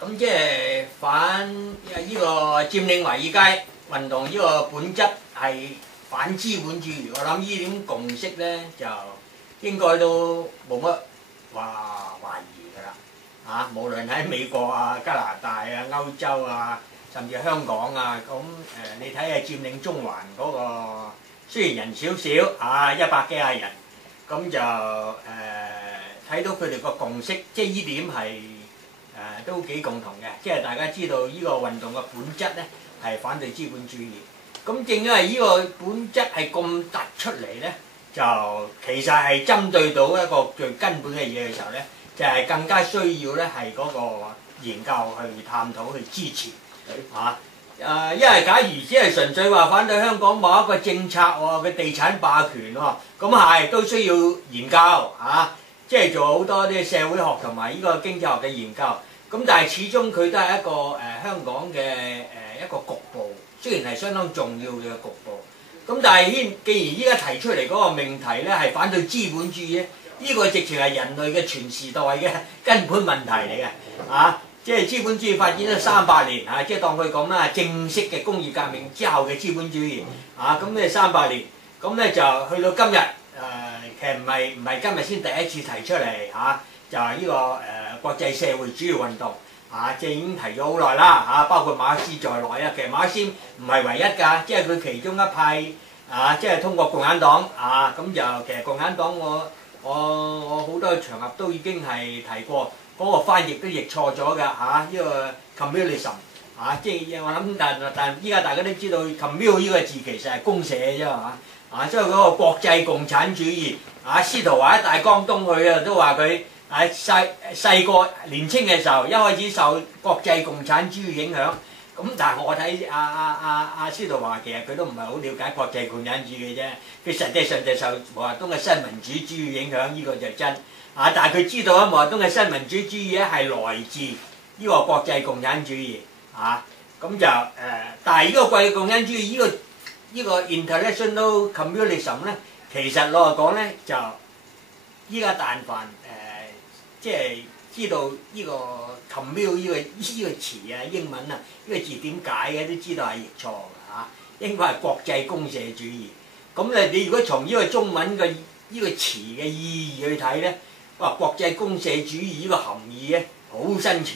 咁即係反呢個佔領華爾街運動呢個本質係反資本主義。我諗呢點共識咧就應該都冇乜話懷疑㗎啦。無論喺美國啊、加拿大啊、歐洲啊，甚至香港啊，咁你睇下佔領中環嗰個，雖然人少少100幾廿人，咁就睇到佢哋個共識，即係呢點係都幾共同嘅，即係大家知道呢個運動嘅本質咧係反對資本主義。咁正因為呢個本質係咁突出嚟咧，就其實係針對到一個最根本嘅嘢嘅時候咧，就係更加需要咧係嗰個研究去探討去支持因為假如只係純粹話反對香港某一個政策喎，嘅地產霸權喎，咁係都需要研究即係做好多啲社會學同埋呢個經濟學嘅研究。咁但係始終佢都係一個香港嘅一個局部，雖然係相當重要嘅局部。咁但係既然依家提出嚟嗰個命題咧係反對資本主義咧，呢個直情係人類嘅全時代嘅根本問題嚟嘅即係資本主義發展咗300年即係當佢咁啦，正式嘅工業革命之後嘅資本主義咁咧300年，咁咧就去到今日其實唔係今日先第一次提出嚟就係呢個國際社會主義運動即係已經提咗好耐啦包括馬克思在內其實馬克思唔係唯一㗎，即係佢其中一派即係通過共產黨咁就其實共產黨我好多場合都已經係提過。嗰個翻譯都譯錯咗㗎呢個 communism 即係我諗，但依家大家都知道 commune 呢個字其實係公社啫所以嗰個國際共產主義司徒華喺大江東去都話佢細個年青嘅時候一開始受國際共產主義影響，咁但係我睇司徒華其實佢都唔係好了解國際共產主義嘅啫，佢實際上就受毛澤東嘅新民主主義影響，呢個就真。但係佢知道毛澤東嘅新民主主義咧係來自呢個國際共產主義咁就但係呢個國際共產主義呢個 international communism 咧，其實老實講咧就依家但凡即係知道呢個 commune 呢個詞英文呢個字點解嘅都知道係譯錯㗎應該係國際公社主義。咁你如果從呢個中文嘅呢個詞嘅意義去睇咧，國際公社主義呢個含義咧好新潮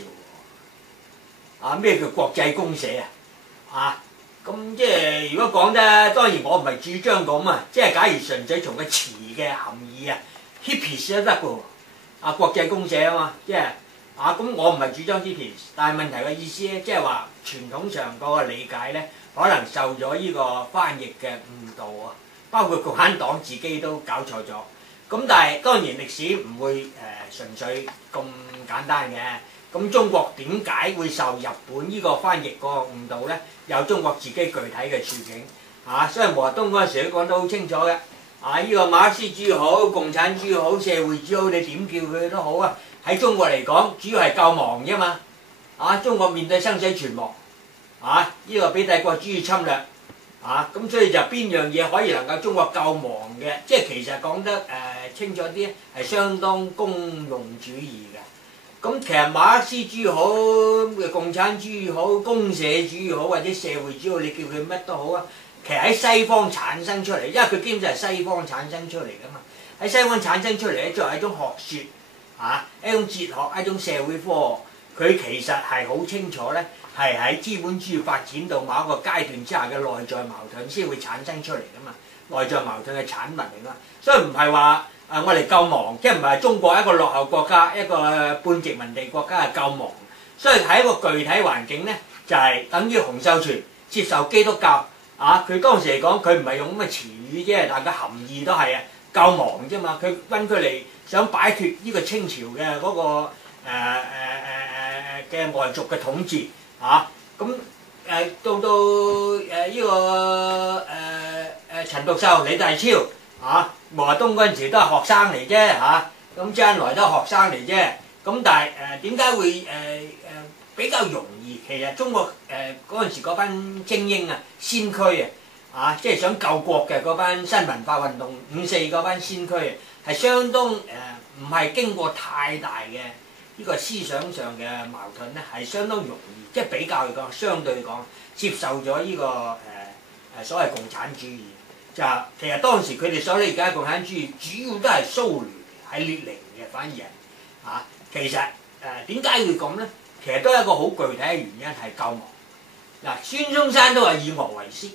咩叫國際公社咁即係如果講得，當然我唔係主張咁即係假如純粹從個詞嘅含義hippies 都得㗎國際公社即係咁我唔係主張 hippies， 但係問題嘅意思咧，即係話傳統上嗰個理解咧，可能受咗呢個翻譯嘅誤導包括共產黨自己都搞錯咗。咁但係當然歷史唔會純粹咁簡單嘅。咁中國點解會受日本呢個翻譯個誤導咧？有中國自己具體嘅處境所以毛澤東嗰陣時都講得好清楚嘅呢個馬克思主義好、共產主義好、社會主義好，你點叫佢都好喺中國嚟講，主要係救亡啫嘛中國面對生死存亡呢個俾帝國主義侵略咁所以就邊樣嘢可以能夠中國救亡嘅，即係其實講得清楚啲係相當公用主義嘅。咁其實馬克思主義好、共產主義好、公社主義好或者社會主義好，你叫佢乜都好其實喺西方產生出嚟，因為佢基本上係西方產生出嚟㗎嘛。喺西方產生出嚟咧，作為一種學説一種哲學、一種社會科學，佢其實係好清楚咧，係喺資本主義發展到某一個階段之下嘅內在矛盾先會產生出嚟㗎嘛。內在矛盾嘅產物嚟㗎，所以唔係話我哋救亡，即係唔係中國一個落後國家、一個半殖民地國家係救亡。所以喺一個具體環境咧，就係等於洪秀全接受基督教佢當時嚟講，佢唔係用咁嘅詞語啫，但係個含義都係救亡啫嘛。佢揾佢嚟想擺脫呢個清朝嘅嗰個嘅外族嘅統治咁到呢個陳獨秀、李大釗毛澤東嗰陣時都係學生嚟啫咁周恩來都係學生嚟啫。咁但係點解會比較容易？其實中國嗰陣時嗰班精英先驅即係想救國嘅嗰班新文化運動54嗰班先驅係相當唔係經過太大嘅呢個思想上嘅矛盾咧，係相當容易，即係比較嚟講，相對嚟講接受咗呢個所謂共產主義。就其實當時佢哋所理解嘅共產主義，主要都係蘇聯係列寧嘅，反而係其實點解會咁咧？其實都係一個好具體嘅原因，係救亡。嗱，孫中山都話以俄為師，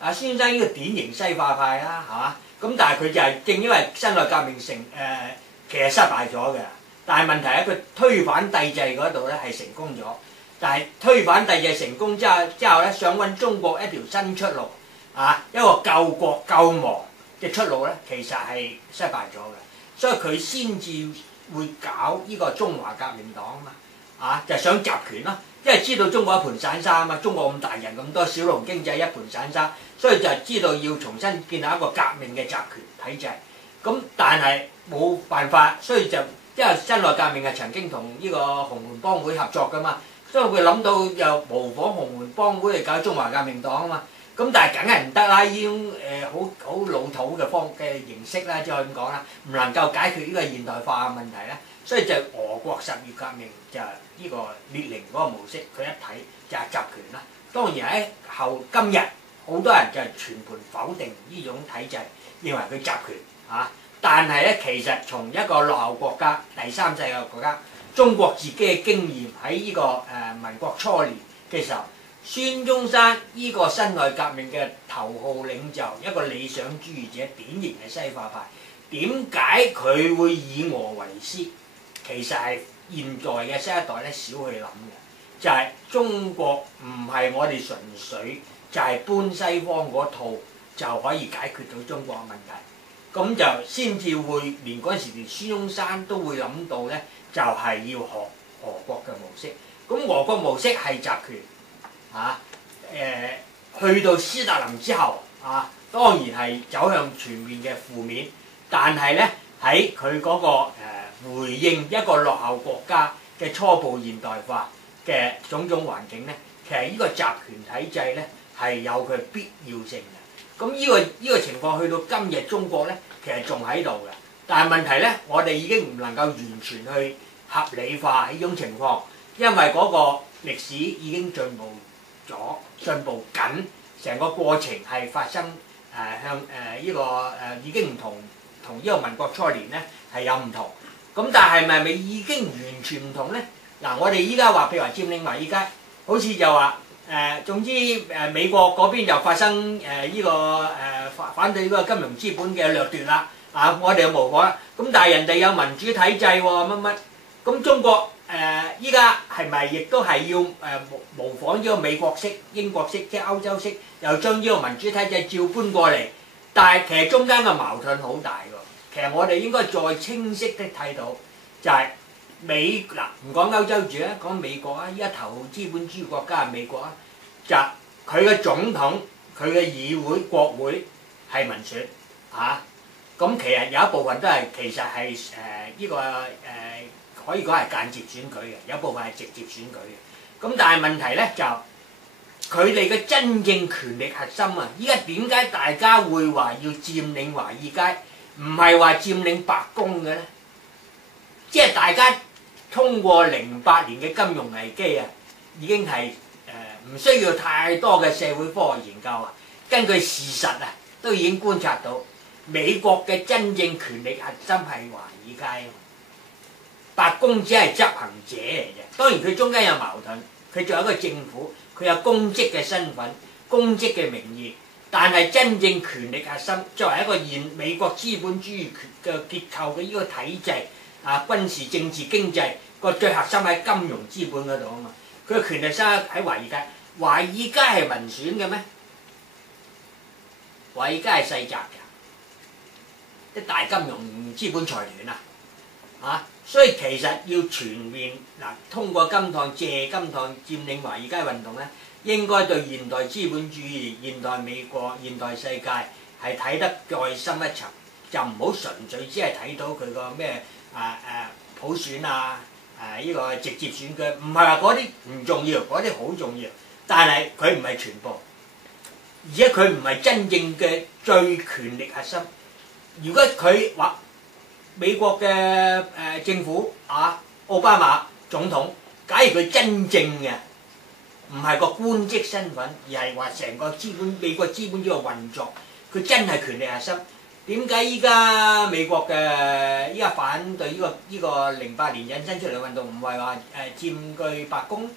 孫中山呢個典型西化派啦，係嘛？咁但係佢就係正因為辛亥革命其實失敗咗嘅，但係問題喺佢推反帝制嗰度咧係成功咗，但係推反帝制成功之後咧，想揾中國一條新出路，一個救國救亡嘅出路咧，其實係失敗咗嘅，所以佢先至會搞呢個中華革命黨啊嘛，就係想集權咯，因為知道中國一盤散沙啊嘛，中國咁大人咁多小農經濟一盤散沙，所以就知道要重新建立一個革命嘅集權體制。咁但係冇辦法，所以就因為辛亥革命係曾經同呢個洪門幫會合作噶嘛，所以佢諗到又模仿洪門幫會嚟搞中華革命黨啊嘛。咁但係梗係唔得啦！呢種好老土嘅形式啦，即係可以咁講啦，唔能夠解決呢個現代化嘅問題咧。所以就俄國十月革命就呢個列寧嗰個模式，佢一睇就係集權啦。當然喺今日好多人就係全盤否定呢種體制，認為佢集權但係咧，其實從一個落後國家、第三世界國家，中國自己嘅經驗喺呢個民國初年嘅時候。孫中山呢個辛亥革命嘅頭號領袖，一個理想主義者，典型嘅西化派。點解佢會以俄為師？其實係現在嘅新一代咧少去諗嘅，就係中國唔係我哋純粹就係搬西方嗰套就可以解決到中國嘅問題。咁就先至會連嗰陣時連孫中山都會諗到咧，就係要學俄國嘅模式。咁俄國模式係集權。去到斯大林之後當然係走向全面嘅負面，但係咧喺佢嗰個回應一個落後國家嘅初步現代化嘅種種環境咧，其實呢個集權體制咧係有佢必要性嘅。咁呢個情況去到今日中國咧，其實仲喺度嘅，但係問題咧，我哋已經唔能夠完全去合理化呢種情況，因為嗰個歷史已經進步緊，成個過程係發生向呢個已經唔同呢個民國初年咧係有唔同。咁但係咪已經完全唔同咧？嗱，我哋依家話譬如話佔領華爾街，好似就話總之美國嗰邊就發生呢個反對呢個金融資本嘅掠奪啦，我哋又模仿啦。咁但係人哋有民主體制喎，乜，咁中國依家係咪亦都係要模仿呢個美國式、英國式，即係歐洲式，又將呢個民主體制照搬過嚟？但係其實中間嘅矛盾好大喎。其實我哋應該再清晰的睇到，就係唔講歐洲住啦，講美國啊，依家頭號資本主義國家係美國啊，就佢嘅總統、佢嘅議會、國會係民選咁其實有一部分都係其實係呢個可以講係間接選舉嘅，有一部分係直接選舉嘅。咁但係問題咧就佢哋嘅真正權力核心啊！依家點解大家會話要佔領華爾街，唔係話佔領白宮嘅咧？即係大家通過08年嘅金融危機啊，已經係唔需要太多嘅社會科學研究啊，根據事實啊，都已經觀察到美國嘅真正權力核心係華爾街。白宮只係執行者嚟嘅，當然佢中間有矛盾，佢仲有一個政府，佢有公職嘅身份、公職嘅名義，但係真正權力核心作為一個美國資本主義嘅結構嘅呢個體制軍事、政治、經濟個最核心喺金融資本嗰度啊嘛，佢嘅權力生喺華爾街。華爾街係民選嘅咩？華爾街係世襲嘅，啲大金融資本財團所以其實要全面通過借金堂佔領華爾街運動咧，應該對現代資本主義、現代美國、現代世界係睇得再深一層，就唔好純粹只係睇到佢個咩普選呢個直接選舉，唔係話嗰啲唔重要，嗰啲好重要，但係佢唔係全部，而且佢唔係真正嘅最權力核心。如果佢話美國嘅政府安奧巴馬總統，假如佢真正嘅唔係個官職身份，而係話成個美國資本主義運作，佢真係權力核心。點解依家美國嘅依家反對呢個08年引申出嚟嘅運動，唔係話佔據白宮？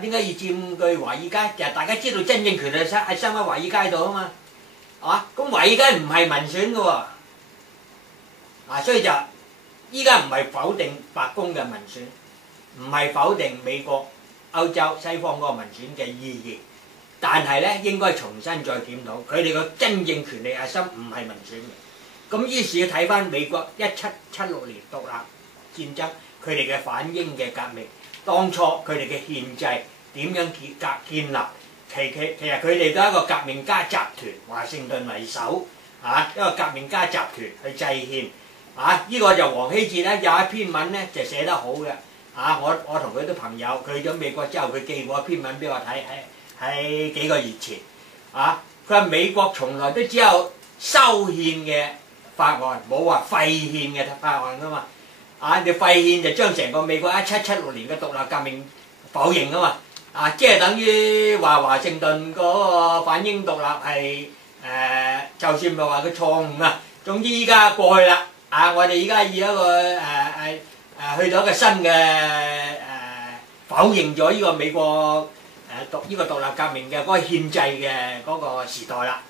點解要佔據華爾街？其實大家知道真正權力係生喺華爾街度啊嘛，咁華爾街唔係民選嘅喎，所以就依家唔係否定白宮嘅民選，唔係否定美國、歐洲、西方嗰個民選嘅意義，但係咧應該重新再檢討佢哋個真正權力核心唔係民選嘅。咁於是要睇翻美國1776年獨立戰爭，佢哋嘅反英嘅革命，當初佢哋嘅憲制點樣建立？其實佢哋都係一個革命家集團，華盛頓為首，一個革命家集團去制憲。呢個就黃希哲咧有一篇文咧就寫得好嘅。我同佢啲朋友，佢去咗美國之後，佢寄過一篇文俾我睇，喺幾個月前。佢話美國從來都只有修憲嘅法案，冇話廢憲嘅法案噶嘛。你廢憲就將成個美國1776年嘅獨立革命否認啊嘛。即係等於話華盛頓嗰個反英獨立係就算唔係話佢錯誤啊，總之依家過去啦。我哋依家以一個去到一個新嘅否認咗呢個美國呢個獨立革命嘅嗰個憲制嘅嗰個時代啦。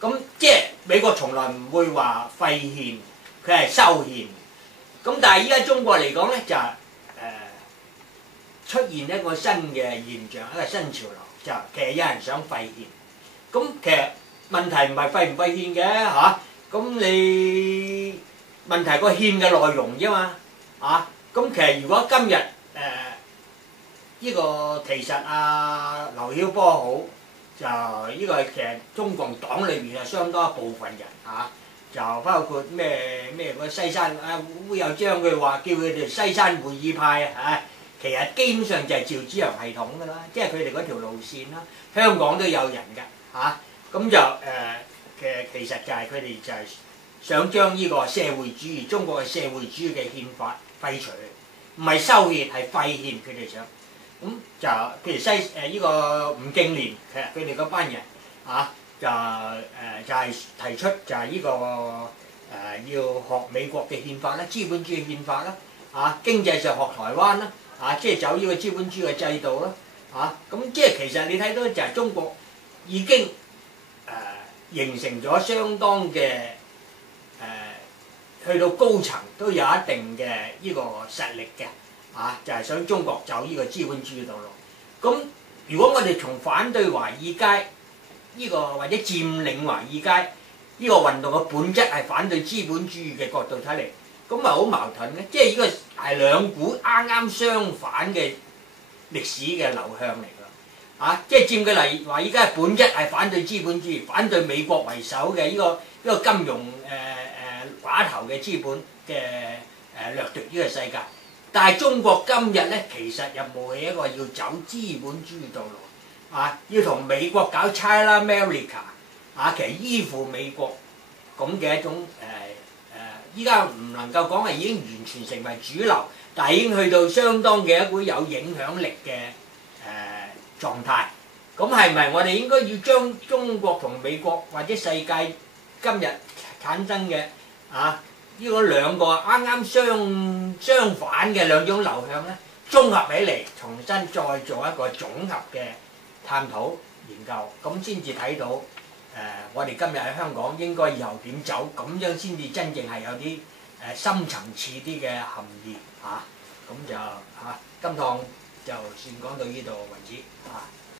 咁即係美國從來唔會話廢憲，佢係修憲。咁但係依家中國嚟講咧就出現一個新嘅現象，一個新潮流，就其實有人想廢憲。咁其實問題唔係廢唔廢憲嘅咁你問題個憲嘅內容啫嘛。咁其實如果今日呢個其實劉曉波好，就呢個其實中共黨裏面係相當一部分人就包括咩嗰西山會有將佢話叫佢哋西山會議派其實基本上就係趙紫陽系統㗎啦，即係佢哋嗰條路線啦。香港都有人㗎咁就其實就係佢哋就係想將呢個社會主義中國嘅社會主義嘅憲法廢除，唔係修憲係廢憲，佢哋想。咁就譬如呢個吳敬璉，其實佢哋嗰班人就係提出就係呢個要學美國嘅憲法啦，資本主義憲法啦，經濟就學台灣啦，即係走呢個資本主義嘅制度啦，咁即係其實你睇到就係中國已經形成咗相當嘅去到高層都有一定嘅呢個實力嘅。就係想中國走呢個資本主義道路。咁如果我哋從反對華爾街呢個或者佔領華爾街呢個運動嘅本質係反對資本主義嘅角度睇嚟，咁咪好矛盾咧？即係呢個係兩股啱啱相反嘅歷史嘅流向嚟㗎。即係佔據華爾街本質係反對資本主義，反對美國為首嘅呢個金融寡頭嘅資本嘅掠奪呢個世界。但係中國今日咧，其實又冒起一個要走資本主義道路，要同美國搞 China America，其實依附美國咁嘅一種依家唔能夠講係已經完全成為主流，但係已經去到相當嘅一股有影響力嘅狀態。咁係咪我哋應該要將中國同美國或者世界今日產生嘅呢個兩個啱啱相反嘅兩種流向咧，綜合起嚟，重新再做一個總合嘅探討研究，咁先至睇到我哋今日喺香港應該以後點走，咁樣先至真正係有啲深層次啲嘅含義咁就今趟就先講到呢度為止